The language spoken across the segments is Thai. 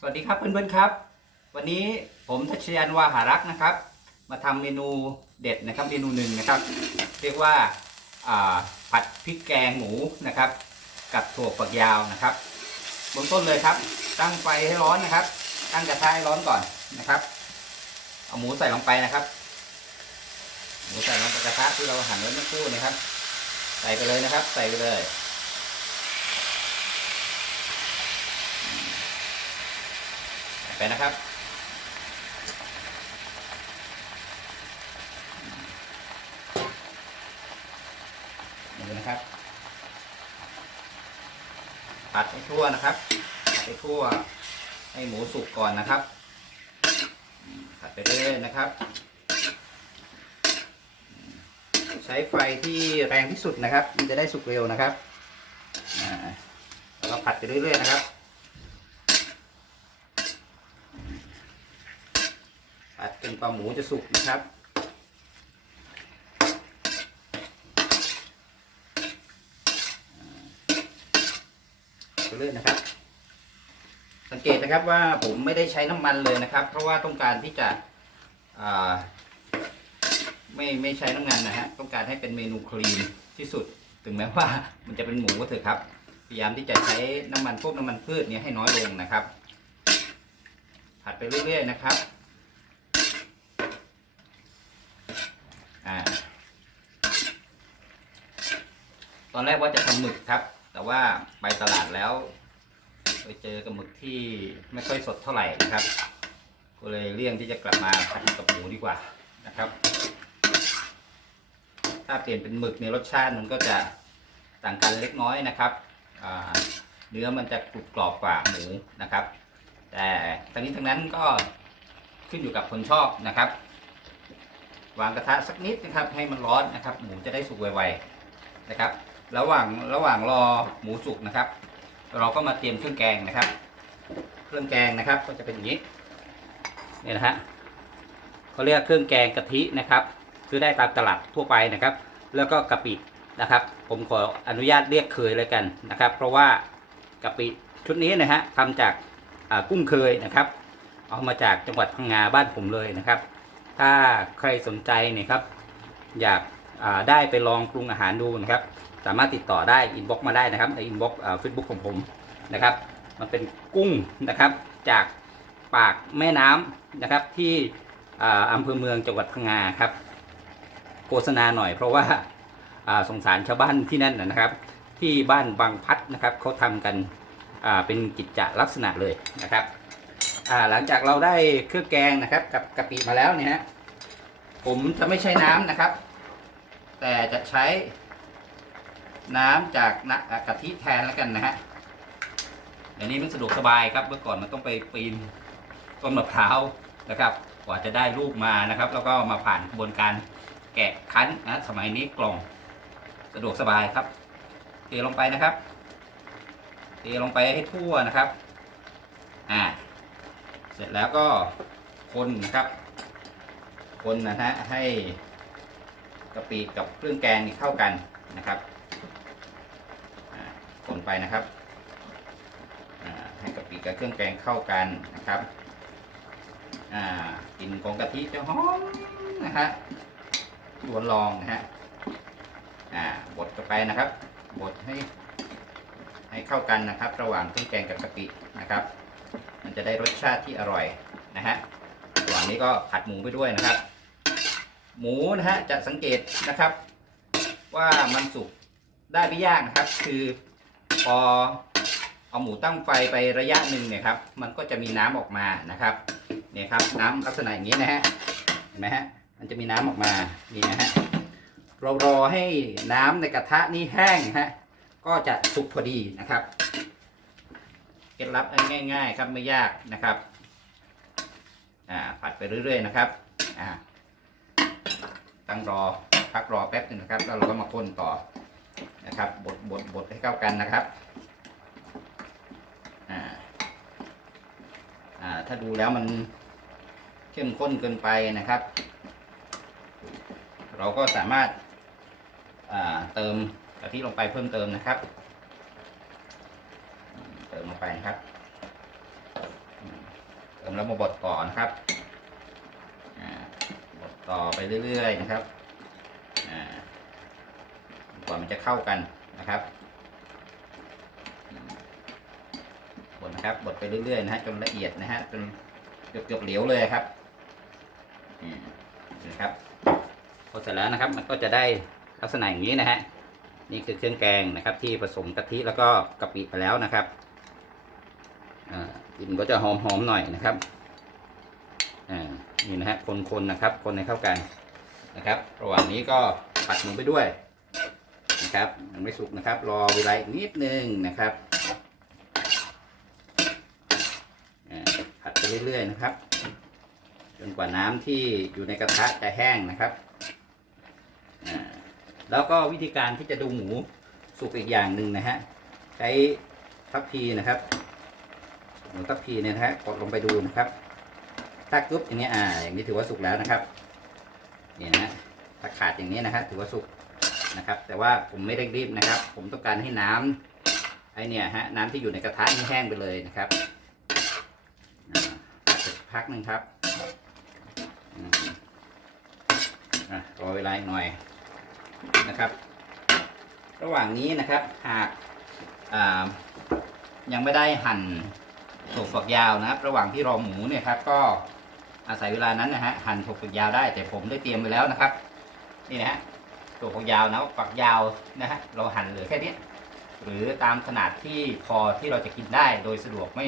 สวัสดีครับเพื่อนๆครับ วันนี้ผมทัชยันวาหารักษ์นะครับ มาทำเมนูเด็ดนะครับเมนูหนึ่งนะครับ เรียกว่าอ่าผัดพริกแกงหมูนะครับ กับถั่วฝักยาวนะครับเบื้องต้นเลยครับ ตั้งไฟให้ร้อนนะครับ ตั้งกระทะให้ร้อนก่อนนะครับ เอาหมูใส่ลงไปนะครับ หมูใส่ลงไปกระทะที่เราหั่นไว้เมื่อครู่นะครับ ใส่ไปเลยนะครับ ใส่ไปเลย ไปนะครับนี่นะครับ ผัดให้ทั่วนะครับผัดให้ทั่วให้หมูสุกก่อนนะครับ ผัดไปเรื่อยๆนะครับ ใช้ไฟที่แรงที่สุดนะครับ มันจะได้สุกเร็วนะครับอ่าแล้วก็ผัดไปเรื่อยๆนะครับ ผัดจ นปลาหมูจะสุกนะครับไปเรื่อยนะครับ สังเกตนะครับว่าผมไม่ได้ใช้น้ำมันเลยนะครับ เพราะว่าต้องการที่จะไม่ไม่ใช้น้ำมันนะฮะต้องการให้เป็นเมนูคลีนที่สุด ถึงแม้ว่ามันจะเป็นหมูก็เถอะครับพยายามที่จะใช้น้ำมันพวกน้ำมันพืชเนี้ให้น้อยลงนะครับ ผัดไปเรื่อยๆนะครับ อ่าต อนแรกว่าจะทำหมึกครับ แต่ว่าไปตลาดแล้ว ไปเจอกับหมึกที่ไม่ค่อยสดเท่าไหร่นะครับ ก็เลยเลี่ยงที่จะกลับมาผัดกับหมูดีกว่านะครับ ถ้าเปลี่ยนเป็นหมึกในรสชาติมันก็จะต่างกันเล็กน้อยนะครับเนื้อมันจะกรุบกรอบกว่าหมูนะครับ แต่ทั้งนี้ทั้งนั้นก็ขึ้นอยู่กับคนชอบนะครับ วางกระทะสักนิดนะครับให้มันร้อนนะครับ หมูจะได้สุกไวๆนะครับ ระหว่างระหว่างรอหมูสุกนะครับ เราก็มาเตรียมเครื่องแกงนะครับ เครื่องแกงนะครับ ก็จะเป็นอย่างนี้นี่นะฮะเขาเรียกเครื่องแกงกะทินะครับ ซื้อได้ตามตลาดทั่วไปนะครับ แล้วก็กะปินะครับ ผมขออนุญาตเรียกเคยเลยกันนะครับ เพราะว่ากะปิชุดนี้นะฮะทำจากกุ้งเคยนะครับ เอามาจากจังหวัดพังงาบ้านผมเลยนะครับ ถ้าใครสนใจเนี่ยครับ อยากได้ไปลองปรุงอาหารดูนะครับ สามารถติดต่อได้อินบ็อกมาได้นะครับในอินบ็อกเฟซบุ๊กของผมนะครับ มันเป็นกุ้งนะครับจากปากแม่น้ำนะครับที่อำเภอเมืองจังหวัดพังงาครับ โฆษณาหน่อยเพราะว่าาสงสารชาวบ้านที่นั่นนะครับ ที่บ้านบางพัดนะครับเขาทำกันเป็นกิจจลักษณะเลยนะครับหลังจากเราได้เครื่องแกงนะครับกับกะปิมาแล้วเนี่ยผมจะไม่ใช้น้ำนะครับ แต่จะใช้ น้ำจากนะกะทิแทนแล้วกันนะฮะเดี๋ยวนี้มันสะดวกสบายครับเมื่อก่อนมันต้องไปปีนต้นมะพร้าวนะครับ กว่าจะได้ลูกมานะครับ แล้วก็มาผ่านกระบวนการแกะคั้นนะสมัยนี้กล่องสะดวกสบายครับเทลงไปนะครับเทลงไปให้ทั่วนะครับอ่าเสร็จแล้วก็คนนะครับ คนนะฮะให้กะปิกับเครื่องแกงนี่เข้ากันนะครับ ไปนะครับให้กะปิกับเครื่องแกงเข้ากันนะครับกลิ่นของกะทิจะหอมนะฮะชวนลองนะฮะบดเข้าไปนะครับบดให้ให้เข้ากันนะครับ ระหว่างเครื่องแกงกับกะปินะครับ มันจะได้รสชาติที่อร่อยนะฮะระหว่างนี้ก็ผัดหมูไปด้วยนะครับ หมูนะฮะจะสังเกตนะครับ ว่ามันสุกได้ไม่ยากนะครับ คือ พอเอาหมูตั้งไฟไประยะหนึ่งเนี่ยครับ มันก็จะมีน้ำออกมานะครับ เนี่ยครับน้ำลักษณะอย่างนี้นะฮะ เห็นไหมฮะ มันจะมีน้ำออกมา นี่นะฮะ เรารอให้น้ำในกระทะนี่แห้งฮะ ก็จะสุกพอดีนะครับ เคล็ดลับง่าย ๆ ครับไม่ยากนะครับ อ่า ผัดไปเรื่อยๆนะครับ อ่า ตั้งรอพักรอแป๊บหนึงนะครับ แล้วเราก็มาคนต่อ นะครับบดบดบดให้เข้ากันนะครับอ่าอ่าถ้าดูแล้วมันเข้มข้นเกินไปนะครับ เราก็สามารถอ่าเติมกะทิลงไปเพิ่มเติมนะครับ เติมลงไปนะครับอืมแล้วมาบดต่อนะครับบดต่อไปเรื่อยๆนะครับ ว่ามันจะเข้ากันนะครับบดนะครับบดไปเรื่อยๆนะฮะจนละเอียดนะฮะจนเกือบๆเหลวเลยครับอืมนะครับพอเสร็จแล้วนะครับ มันก็จะได้ลักษณะอย่างนี้นะฮะนี่คือเครื่องแกงนะครับ ที่ผสมกะทิแล้วก็กะปิไปแล้วนะครับอ่ากลิ่นก็จะหอมๆหน่อยนะครับอ่านี่นะฮะคนๆนะครับ คนให้เข้ากันนะครับ ระหว่างนี้ก็ผัดหมูไปด้วย นะครับยังไม่สุกนะครับ รอเวลาอีกนิดนึงนะครับอ่าผัดไปเรื่อยๆนะครับจนกว่าน้ำที่อยู่ในกระทะจะแห้งนะครับอ่าแล้วก็วิธีการที่จะดูหมูสุกอีกอย่างหนึ่งนะฮะใช้ทัพพีนะครับหมูทัพพีเนี่ยนะฮะกดลงไปดูนะครับถ้ากึ๊บอย่างนี้อ่าอย่างนี้ถือว่าสุกแล้วนะครับนี่นะฮะถ้าขาดอย่างนี้นะฮะถือว่าสุก นะครับ แต่ว่าผมไม่ได้รีบนะครับ ผมต้องการให้น้ำไอเนี่ยฮะน้ำที่อยู่ในกระทะนี่แห้งไปเลยนะครับพักหนึ่งครับอืมอะรอเวลาอีกหน่อยนะครับ ระหว่างนี้นะครับหากยังไม่ได้หั่นถั่วฝักยาวนะครับ ระหว่างที่รอหมูเนี่ยครับ ก็อาศัยเวลานั้นนะฮะหั่นถั่วฝักยาวได้แต่ผมได้เตรียมไว้แล้วนะครับนี่นะฮะ ถั่วฝักยาวนะฝักยาวนะฮะเราหั่นเหลือแค่นี้หรือตามขนาดที่พอที่เราจะกินได้โดยสะดวกไม่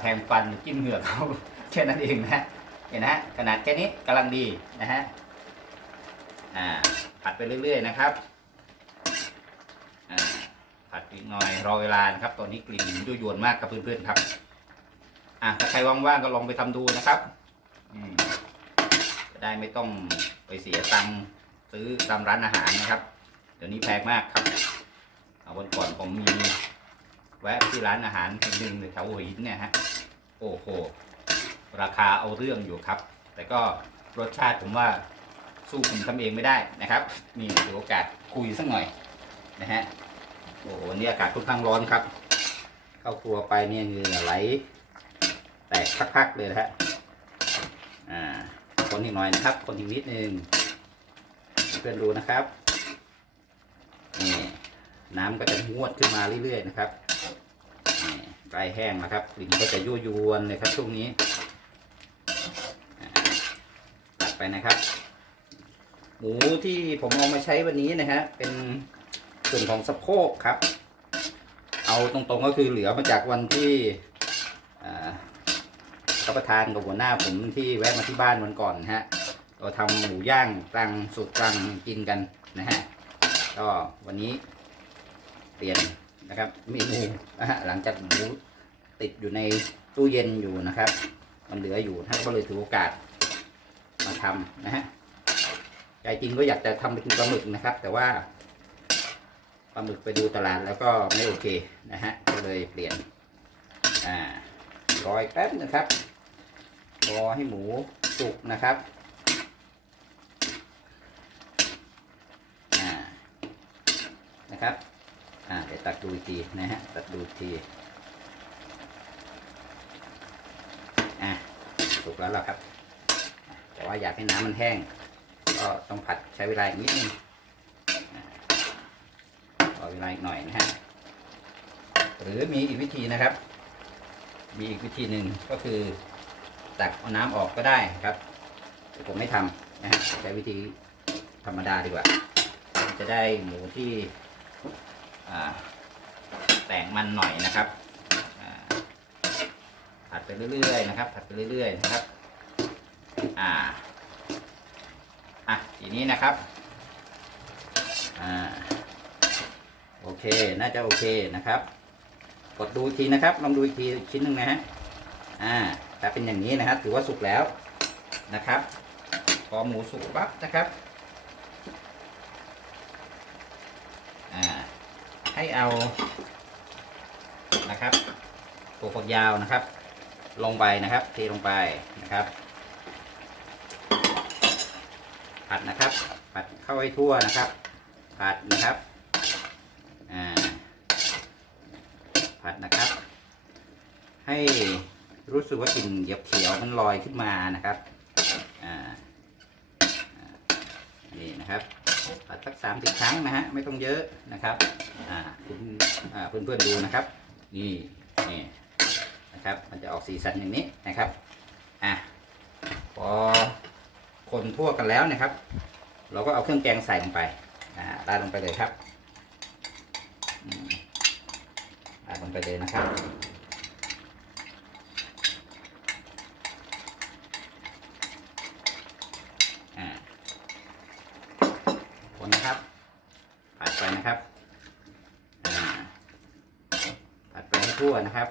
แทงฟันหรือจิ้มเหงือกเขาแค่นั้นเองนะเห็นนะฮะขนาดแค่นี้กำลังดีนะฮะอ่าผัดไปเรื่อย ๆ นะครับอ่าผัดอีกหน่อยรอเวลานะครับ ตอนนี้กลิ่นยั่วยวนมากครับเพื่อนๆครับอะถ้าใครว่างๆก็ลองไปทำดูนะครับอืมได้ไม่ต้องไปเสียตังค์ ซื้อตามร้านอาหารนะครับ เดี๋ยวนี้แพงมากครับเอาวันก่อนผมมีแวะที่ร้านอาหารแห่งหนึ่งในแถวหัวหินเนี่ยฮะโอ้โหราคาเอาเรื่องอยู่ครับ แต่ก็รสชาติผมว่าสู้ผมทำเองไม่ได้นะครับมีโอกาสคุยสักหน่อยนะฮะโอ้โหวันนี่อากาศค่อนข้างร้อนครับ เข้าครัวไปเนี่ยเหงื่อไหล แตกพักๆเลยนะฮะอ่าคนอีกหน่อยนะครับ คนอีกนิดนึง เพื่อนดูนะครับนี่น้ำก็จะงวดขึ้นมาเรื่อยๆนะครับใกล้แห้งแล้วครับกลิ่นก็จะยั่วยวนเลยครับช่วงนี้ตัดไปนะครับ หมูที่ผมเอามาใช้วันนี้นะฮะเป็นส่วนของสะโพกครับ เอาตรงๆก็คือเหลือมาจากวันที่อ่ารับประทานกับหัวหน้าผมที่แวะมาที่บ้านวันก่อนนะฮะ เราทำหมูย่างตังสูตรตังกินกันนะฮะก็วันนี้เปลี่ยนนะครับเมนูนะฮะหลังจากหมูติดอยู่ในตู้เย็นอยู่นะครับ มันเหลืออยู่ท่านก็เลยถือโอกาสมาทำนะฮะใจจริงก็อยากจะทำเป็นปลาหมึกนะครับ แต่ว่าปลาหมึกไปดูตลาดแล้วก็ไม่โอเคนะฮะก็เลยเปลี่ยนอ่ารออีกแป๊บนะครับรอให้หมูสุกนะครับ อ่า นะครับอ่าเดี๋ยวตัดดูอีกทีนะฮะตัดดูอีกทีอ่าสุกแล้วล่ะครับ แต่ว่าอยากให้น้ำมันแห้ง ก็ต้องผัดใช้เวลาอีกนิดนึงรอเวลาอีกหน่อยนะฮะหรือมีอีกวิธีนะครับ มีอีกวิธีหนึ่งก็คือตักเอาน้ำออกก็ได้ครับแต่ผมไม่ทำนะฮะใช้วิธีธรรมดาดีกว่า จะได้หมูที่ แต่งมันหน่อยนะครับผัดไปเรื่อยๆนะครับ ผัดไปเรื่อยๆนะครับ อ่า อะทีนี้นะครับ อ่า โอเค น่าจะโอเคนะครับ กดดูอีกทีนะครับ ลองดูอีกทีชิ้นหนึ่งนะฮะ อ่าถ้าเป็นอย่างนี้นะครับ ถือว่าสุกแล้วนะครับ พอหมูสุกปั๊บนะครับ อ่า ให้เอานะครับตัวฝักยาวนะครับ ลงไปนะครับเทลงไปนะครับ ผัดนะครับ ผัดเข้าให้ทั่วนะครับ ผัดนะครับอ่าผัดนะครับ ให้รู้สึกว่ากลิ่นเย็บเขียวมันลอยขึ้นมานะครับอ่าอ่านี่นะครับ ผัดสักสามสิบครั้งนะฮะไม่ต้องเยอะนะครับอ่าคุณอ่าเพื่อนๆดูนะครับ นี่นี่นะครับ มันจะออกสีสันอย่างนี้นะครับอะพอคนทั่วกันแล้วนะครับ เราก็เอาเครื่องแกงใส่ลงไปอ่าราดลงไปเลยครับอืมราดลงไปเลยนะครับ คนนะครับ ผัดไปนะครับผัดไปให้ทั่วนะครับ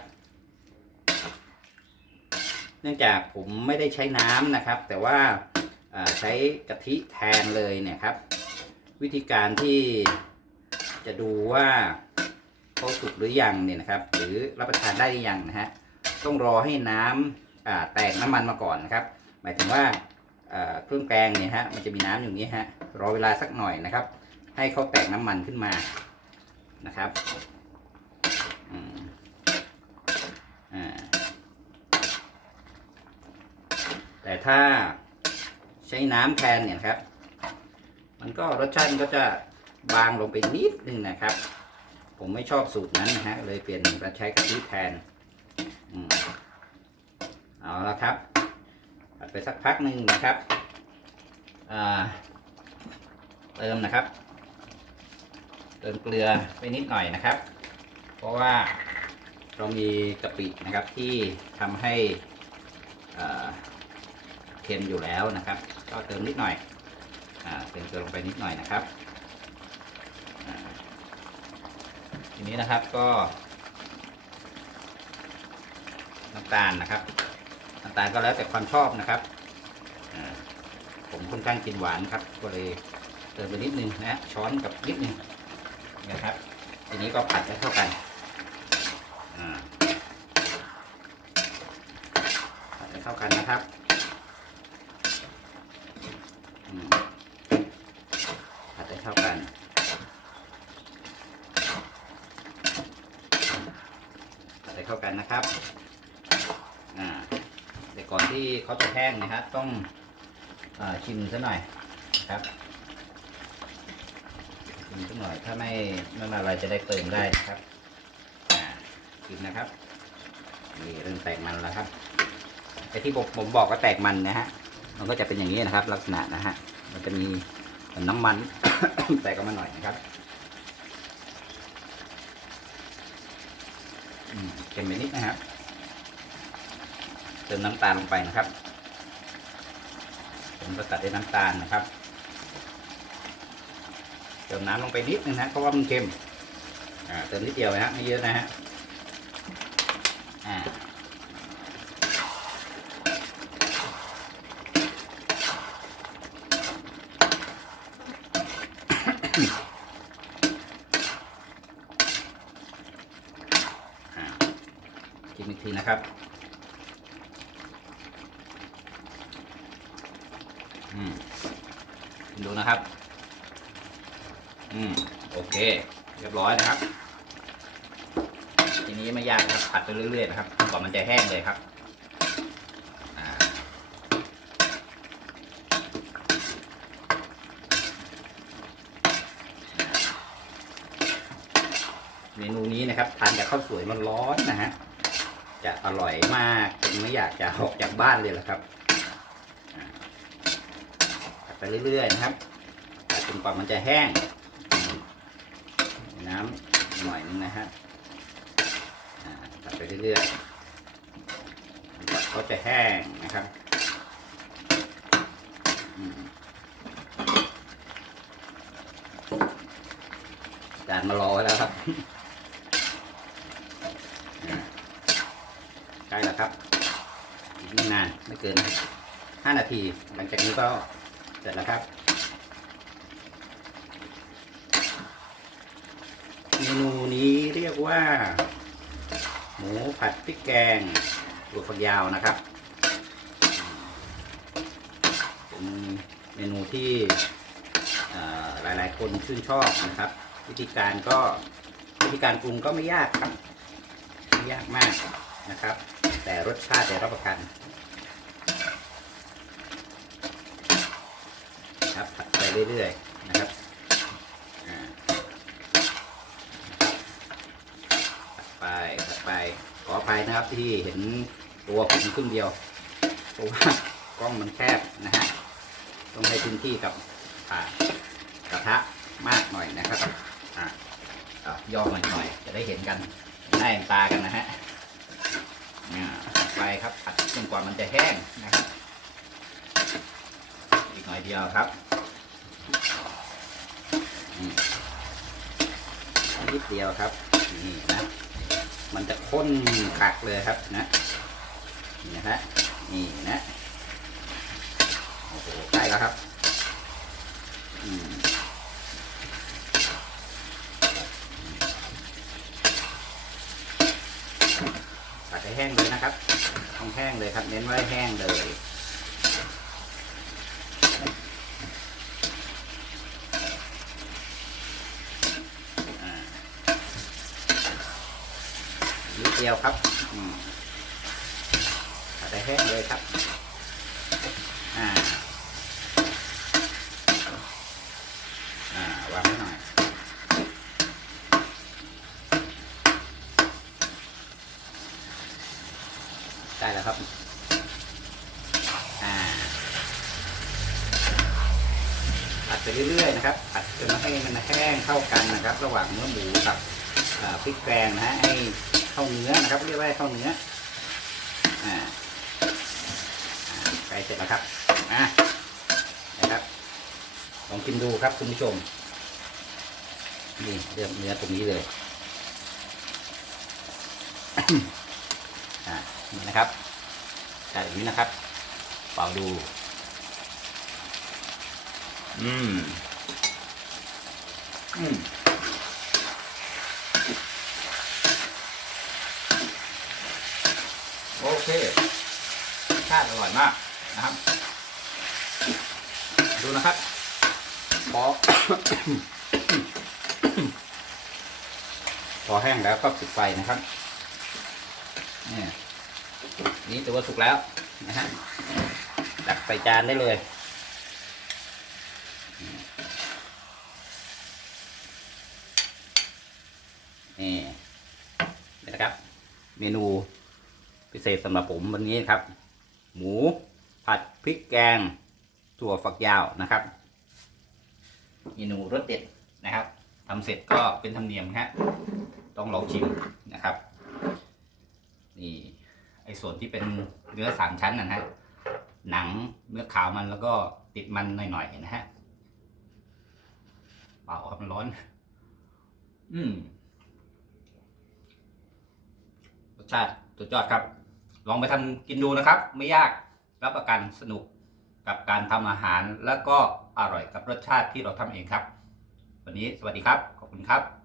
เนื่องจากผมไม่ได้ใช้น้ำนะครับ แต่ว่าใช้กะทิแทนเลยเนี่ยครับ วิธีการที่จะดูว่าเขาสุกหรือยังเนี่ยนะครับ หรือรับประทานได้หรือยังนะฮะต้องรอให้น้ำอ่าแตกน้ำมันมาก่อนนะครับ หมายถึงว่า เครื่องแกงเนี่ยฮะมันจะมีน้ำอยู่างนี้ฮะรอเวลาสักหน่อยนะครับ ให้เขาแตกน้ำมันขึ้นมานะครับแต่ถ้าใช้น้ำแทนเนี่ยครับ มันก็รสชาติก็จะบางลงไปนิดนึงนะครับ ผมไม่ชอบสูตรนั้นนะฮะเลยเปลี่ยนมาใช้กะทิแทนอเอาละครับ ไปสักพักหนึ่งนะครับเติมนะครับ เติมเกลือไปนิดหน่อยนะครับ เพราะว่าเรามีกะปินะครับที่ทำให้เค็มอยู่แล้วนะครับ ก็เติมนิดหน่อยอเติมเกลือลงไปนิดหน่อยนะครับทีนี้นะครับก็น้ำตาลนะครับ ตาลก็แล้วแต่ความชอบนะครับผมค่อนข้างกินหวานครับ ก็เลยเติมไปนิดนึงนะช้อนกับนิดนึงนะครับ ทีนี้ก็ผัดให้เข้ากันอ่าผัดให้เข้ากันนะครับอืมผัดให้เข้ากัน ผัดให้เข้ากันนะครับอ่า แต่ก่อน ที่เขาจะแห้งนะครับ ต้องอชิมซะหน่อยครับชิมซะหน่อยถ้าไม่ไม่มาอะไรจะได้เติมได้นะครับชิมนะครับนี่เริ่มแตกมันแล้วครับไอ้ที่ผมผมบอกว่าแตกมันนะฮะมันก็จะเป็นอย่างนี้นะครับ ลักษณะนะฮะมันจะมีน้ำมัน แตกออกมาหน่อยนะครับเค็มไปนิดนะครับ ติมน้ำตาลลงไปนะครับ ผมก็ตัดด้วยน้ำตาลนะครับเติมน้ำลงไปนิดนึงนะเพราะว่ามันเค็มอ่าเติมนิดเดียวนะฮะไม่เยอะนะฮะอ่าอ่าชิมอีกทีนะครับ อืมดู นะครับ อืมโอเค เรียบร้อยนะครับ ทีนี้ไม่ยากนะครับผัดไปเรื่อยๆนะครับกว่ามันจะแห้งเลยครับเมนูนี้นะครับทานกับข้าวสวยมันร้อนนะฮะจะอร่อยมากจนไม่อยากจะออกจากบ้านเลยละครับผัดไปเรื่อยๆนะครับ นกว่ามันจะแห้ง น้ำหน่อยนึงนะฮะอ่าผัดไปเรื่อยๆกว่าเขาจะแห้งนะครับจานมารอไว้แล้วครับใกล้แล้วครับอีกไม่นานไม่เกินห้านาที หลังจากนี้ก็เสร็จแล้วครับ เม นูนี้เรียกว่า หมูผัดพริกแกงถั่วฝักยาวนะครับ เป็นเมนูที่หลายๆ คนชื่นชอบนะครับ วิธีการก็วิธีการปรุงก็ไม่ยากครับไม่ยากมากนะครับ แต่รสชาติแต่รับประกันครับผัดไปเรื่อยๆนะครับอ่าผัดไปผัด ไป ขออภัยนะครับที่เห็นตัวผมครึ่งเดียว เพราะว่ากล้องมันแคบนะฮะ ต้องให้พื้นที่กับกระทะมากหน่อยนะครับอะย่อหน่อยหน่อยๆจะได้เห็นกันได้เห็นตากันนะฮะไปครับผัดจนกว่ามันจะแห้งนะครับ อีกหน่อยเดียวครับนิดเดียวครับ นี่นะ มันจะข้นคักเลยครับนะนี่นะฮะนี่นะโอ้โหใกล้แล้วครับผัดให้แห้งเลยนะครับต้องแห้งเลยครับ เน้นไว้แห้งเลย ดเดียวครับอืมผัดให้แห้งเลยครับอ่าวางไว้หน่อยได้แล้วครับอ่าผัดไปเรื่อยๆนะครับ ผัดจนให้มันแห้งเข้ากันนะครับ ระหว่างเนื้อหมูกับพริกแกงนะฮะให้ ข้าวเนื้อนะครับเรียกว่าข้าวเนื้ออ่าอ่าใกล้เสร็จแล้วครับอ่านะครับลองกินดูครับคุณผู้ชมนี่เลือกเนื้อตรงนี้เลยอ่านี่นะครับใส่แบบนี้นะครับเป่าดู อืม อืม โอเคชาติอร่อยมากนะครับ ดูนะครับพอพอแห้งแล้วก็ปิดไฟนะครับเนี่ยนี่ถือว่าสุกแล้วนะฮะตักใส่จานได้เลยนี่นี่นะครับ เมนูพิเศษสำหรับผมวันนี้ครับ หมูผัดพริกแกง ถั่วฝักยาวนะครับเมนูรสเด็ดนะครับทำเสร็จก็เป็นธรรมเนียมฮะต้องลองชิมนะครับ นี่ไอ้ส่วนที่เป็นเนื้อสามชั้นนะฮะหนังเนื้อขาวมันแล้วก็ติดมันหน่อยๆนะฮะเป่าครับมันร้อน อืมรสชาติสุดยอดครับ ลองไปทำกินดูนะครับ ไม่ยากรับประกันสนุก กับการทำอาหาร แล้วก็อร่อยกับรสชาติที่เราทำเองครับ วันนี้สวัสดีครับ ขอบคุณครับ